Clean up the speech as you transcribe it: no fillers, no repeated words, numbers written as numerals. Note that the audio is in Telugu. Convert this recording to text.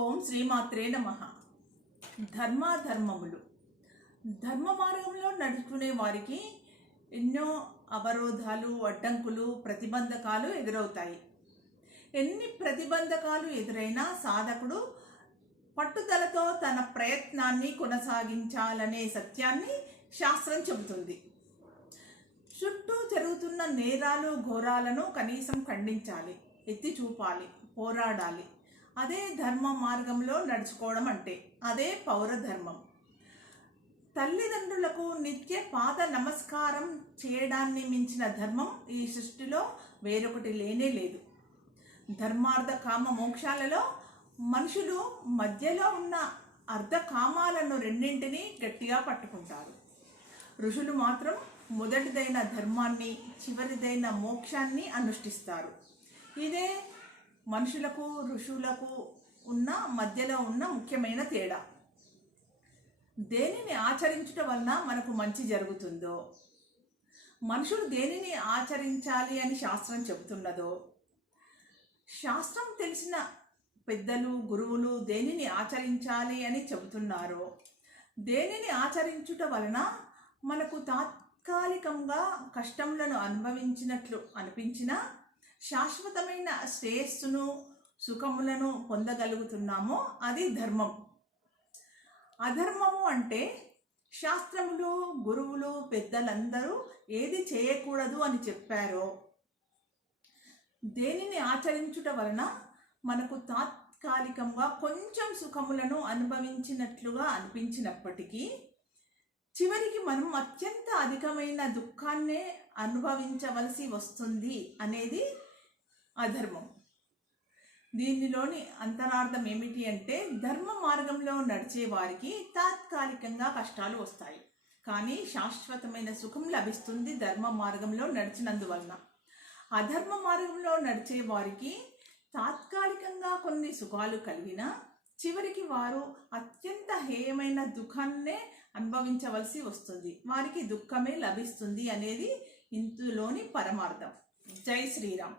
ఓం శ్రీమాత్రే నమః. ధర్మాధర్మములు. ధర్మ మార్గంలో నడుచుకునే వారికి ఎన్నో అవరోధాలు, అడ్డంకులు, ప్రతిబంధకాలు ఎదురవుతాయి. ఎన్ని ప్రతిబంధకాలు ఎదురైనా సాధకుడు పట్టుదలతో తన ప్రయత్నాన్ని కొనసాగించాలనే సత్యాన్ని శాస్త్రం చెబుతుంది. చుట్టూ జరుగుతున్న నేరాలు, ఘోరాలను కనీసం ఖండించాలి, ఎత్తి చూపాలి, పోరాడాలి. అదే ధర్మ మార్గంలో నడుచుకోవడం అంటే. అదే పౌర ధర్మం. తల్లిదండ్రులకు నిత్య పాద నమస్కారం చేయడాన్ని మించిన ధర్మం ఈ సృష్టిలో వేరొకటి లేనే లేదు. ధర్మార్థ కామ మోక్షాలలో మనుషులు మధ్యలో ఉన్న అర్ధకామాలను రెండింటినీ గట్టిగా పట్టుకుంటారు. ఋషులు మాత్రం మొదటిదైన ధర్మాన్ని, చివరిదైన మోక్షాన్ని అనుష్ఠిస్తారు. ఇదే మనుషులకు ఋషులకు ఉన్న మధ్యలో ఉన్న ముఖ్యమైన తేడా. దేనిని ఆచరించడం వలన మనకు మంచి జరుగుతుందో, మనుషులు దేనిని ఆచరించాలి అని శాస్త్రం చెబుతున్నదో, శాస్త్రం తెలిసిన పెద్దలు, గురువులు దేనిని ఆచరించాలి అని చెబుతున్నారో, దేనిని ఆచరించుట వలన మనకు తాత్కాలికంగా కష్టములను అనుభవించినట్లు అనిపించినా శాశ్వతమైన శ్రేయస్సును, సుఖములను పొందగలుగుతున్నామో అది ధర్మం. అధర్మము అంటే శాస్త్రములు, గురువులు, పెద్దలందరూ ఏది చేయకూడదు అని చెప్పారో, దేనిని ఆచరించుట వలన మనకు తాత్కాలికంగా కొంచెం సుఖములను అనుభవించినట్లుగా అనిపించినప్పటికీ చివరికి మనం అత్యంత అధికమైన దుఃఖాన్నే అనుభవించవలసి వస్తుంది అనేది అధర్మం. దీనిలోని అంతరార్థం ఏమిటి అంటే, ధర్మ మార్గంలో నడిచే వారికి తాత్కాలికంగా కష్టాలు వస్తాయి, కానీ శాశ్వతమైన సుఖం లభిస్తుంది ధర్మ మార్గంలో నడిచినందువలన. అధర్మ మార్గంలో నడిచే వారికి తాత్కాలికంగా కొన్ని సుఖాలు కలిగినా చివరికి వారు అత్యంత హేయమైన దుఃఖాన్నే అనుభవించవలసి వస్తుంది. వారికి దుఃఖమే లభిస్తుంది అనేది ఇందులోని పరమార్థం. జై శ్రీరామ్.